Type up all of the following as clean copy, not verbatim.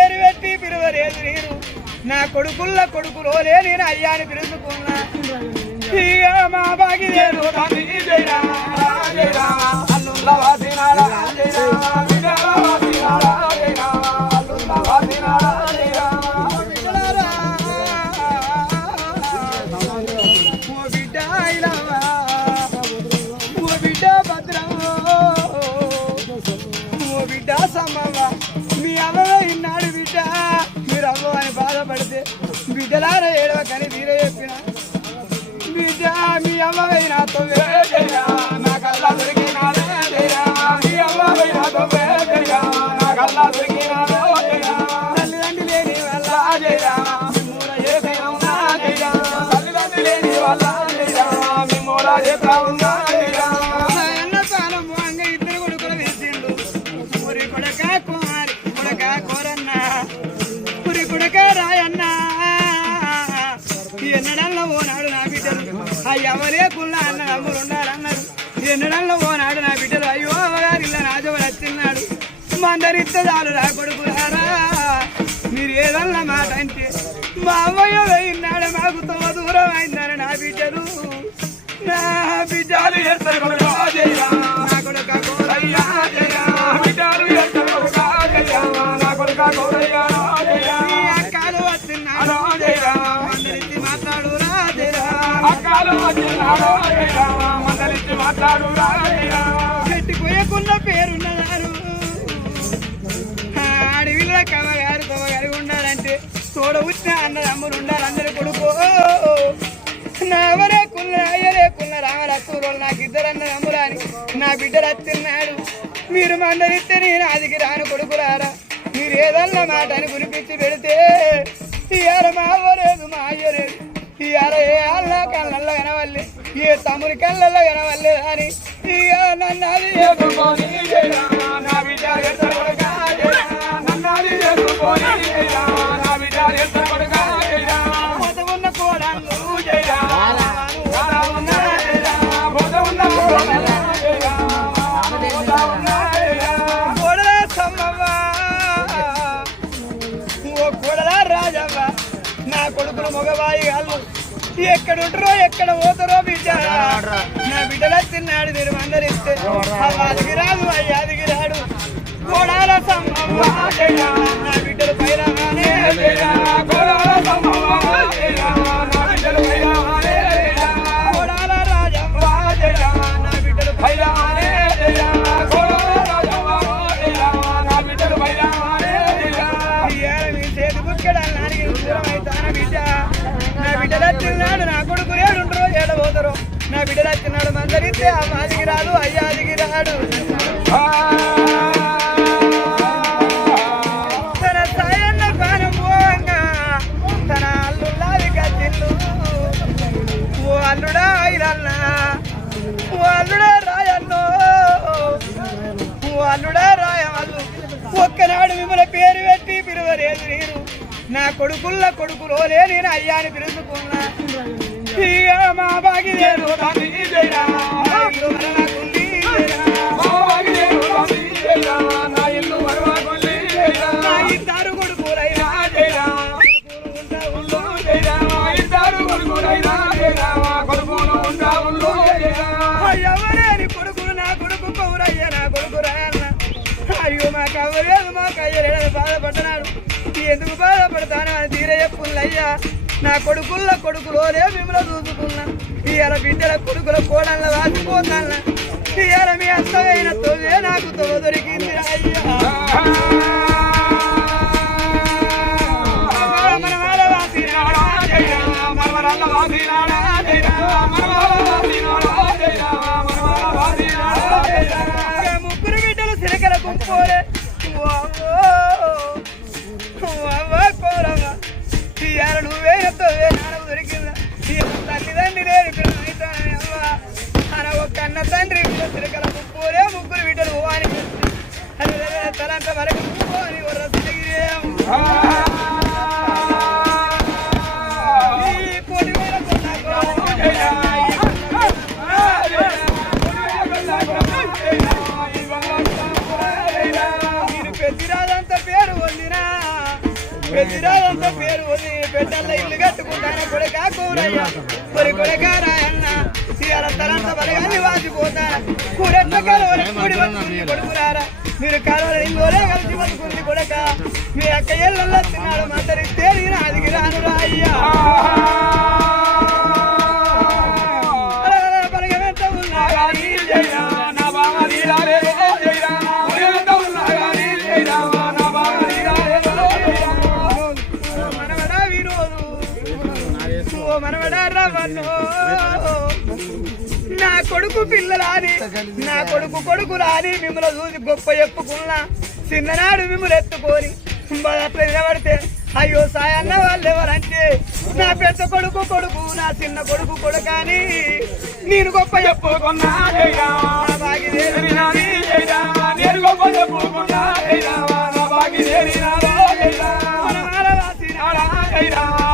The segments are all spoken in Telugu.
పేరు పెట్టి పిలువలేదు నేను నా కొడుకుల్ల కొడుకులోనే నేను అయ్యాని పిలుచుకున్నా ఇక మా బాగి లేదు మీ అవ్వ ఇన్నాడు బిడ్డ మీరు అవ్వ అని బాధపడితే బిడ్డలారా ఏడవ కానీ మీరే చెప్పిన బిడ్డ మీ అవ్వ నాతో నా కల్లా దొరికినా మీ అవ్వ నాతో నా కల్లా దొరికినా తల్లిదండ్రి లేని వల్ల తల్లిదండ్రి లేని వల్ల మీ మూల చేస్తా ఉన్నా ఎన్నడల్లో ఓనాడు నా బిడ్డలు అయ్యవలే కుళ్ళ అన్న అమ్ములు ఉండాలన్నారు ఎన్నడల్లో ఓనాడు నా బిడ్డలు అయ్యో అవ్వగారి ఇలా రాజువలు వచ్చిన్నాడు మందరిస్తే చాలు రా కొడుకులారా మీరు ఏదన్నా మాట అంటే మా అమ్మయ్య పోయినాడు మాకు తమ దూరం అయిందని నా బిడ్డలు నా బిడ్డలు ఎడతారు నా కొడుక కోరయ్యా బిడ్డలు ఎడతారు నా కొడుక కోరయ్యా అక్కలు వచ్చిన్నాడు పెట్టిపోయకున్న పేరున్నారు అడవిలో కమ్మగారు తమ్మగారు ఉండాలంటే తోడ వచ్చిన అన్నది అమ్ములు ఉండాలి అందరి కొడుకు నావరే కున్న అయ్యరే కున్న రామరత్తులు నాకు ఇద్దరు అన్నది అమ్మురాని నా బిడ్డ రచ్చిన్నాడు మీరు మందరిస్తే నేను అదికి రాను కొడుకురారా మీరు ఏదన్నా మాట అని గురిపించి పెడితే ఇయాల మా అవ్వలేదు మా అయ్యలేదు ఇయాల ఏ అల్ల కళ్ళల్లో కనవల్లి ఏ తమ్ముడి కళ్ళల్లో కనవల్లి అని ఇక నన్ను అది చేసుకొని నా బిడ్డ ఉన్న కోడళ్ళు కోడలా రాజవ్వ నా కొడుకులు మగవాయి గాళ్ళు ఎక్కడుంటారో ఎక్కడ పోతారో బిడ్డ నా బిడ్డల తిన్నాడు మీరు అందరిస్తే అదికి రాదు అయ్యాదికి రాడు కోడాల సమ్మవ్వ నా బిడ్డలు పైరాగానే కోడాల రాజవ్వ నా బిడ్డలు పైరాగానే తిన్నాడు నా కొడుకు ఏడుంటారో ఏడబోతారో నా బిడ్డలు తిన్నాడు మందరిస్తే ఆ మాదికి రాదు అయ్యాదికి రాడు తన సాయన్న పానం పోగా తన అల్లుల్లాది కచ్చిల్లు ఓ అల్లుడా ఐరన్నా ఓ అల్లుడా రాయన్నో ఓ అల్లుడా రాయమల్లు ఒక్కనాడు మిమ్మల్ని పేరు పెట్టి పిలువలేదు నేను నా కొడుకుల్ల కొడుకులోనే నేను అయ్యాని పిలుచుకున్నా ఇక మా బాగి లేదు ఇద్దరు కొడుకులైనా ఎవరేని కొడుకులు నా కొడుకు కౌరయ్య నా కొడుకు రాయన్న అయ్యో మాకు అవ్వలేదు మాకు అయ్యలేదు బాధపడ్డాడు ఎందుకు బాధపడతాను అని తీరే చెప్పులయ్యా నా కొడుకుల్ల కొడుకులోనే మిమ్మల్ని చూసుకున్నా ఇవాళ బిడ్డల కొడుకుల కోడళ్ళ వాసిపోతాను ఇవాళ మీ అత్తగైన తోవే నాకు తోవ దొరికింది అయ్యా ముగ్గురు బిడ్డలు సిరకల గుంపోలే ఇవాళ నువ్వేనతో నానవు దొరికిందా తల్లిదండ్రి లేని పిల్లలు అన ఒక అన్న తండ్రి సిరకల ముగ్గురే ముగ్గురు బిడ్డలు అని తలంత వరకు అని కోటి వేల పెద్దిరాదంత పేరు ఉంది పెద్దల ఇల్లు కట్టుకుంటాను కొడుకా కూరయ్య మరి కొడుకా రాయన్న తీయాలంతరంత బలగాన్ని వాసిపోతా కూరెట్ల కలవరి కూడి వస్తుంది కొడుకురారా మీరు కలవరి ఇంకోలే కలిసి బతుకుంది కొడుక మీ అక్క ఏళ్ళల్లో తిన్నాడు మందరిస్తే నేను అదిగి రాను రాయ్యా బలగమెంత ఉన్నా కానీ నా బావ మనవడా రవ్వను నా కొడుకు పిల్లలాని నా కొడుకులాని మిమ్మల్ని చూసి గొప్ప చెప్పుకున్నా చిన్ననాడు మిమ్మల్ని ఎత్తుకొని అట్లా నిలబడితే అయ్యో సాయన్న వాళ్ళు ఎవరంటే నా పెద్ద కొడుకు నా చిన్న కొడుకు కానీ నేను గొప్ప చెప్పుకున్నా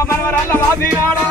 మనవరాల వాసినాడా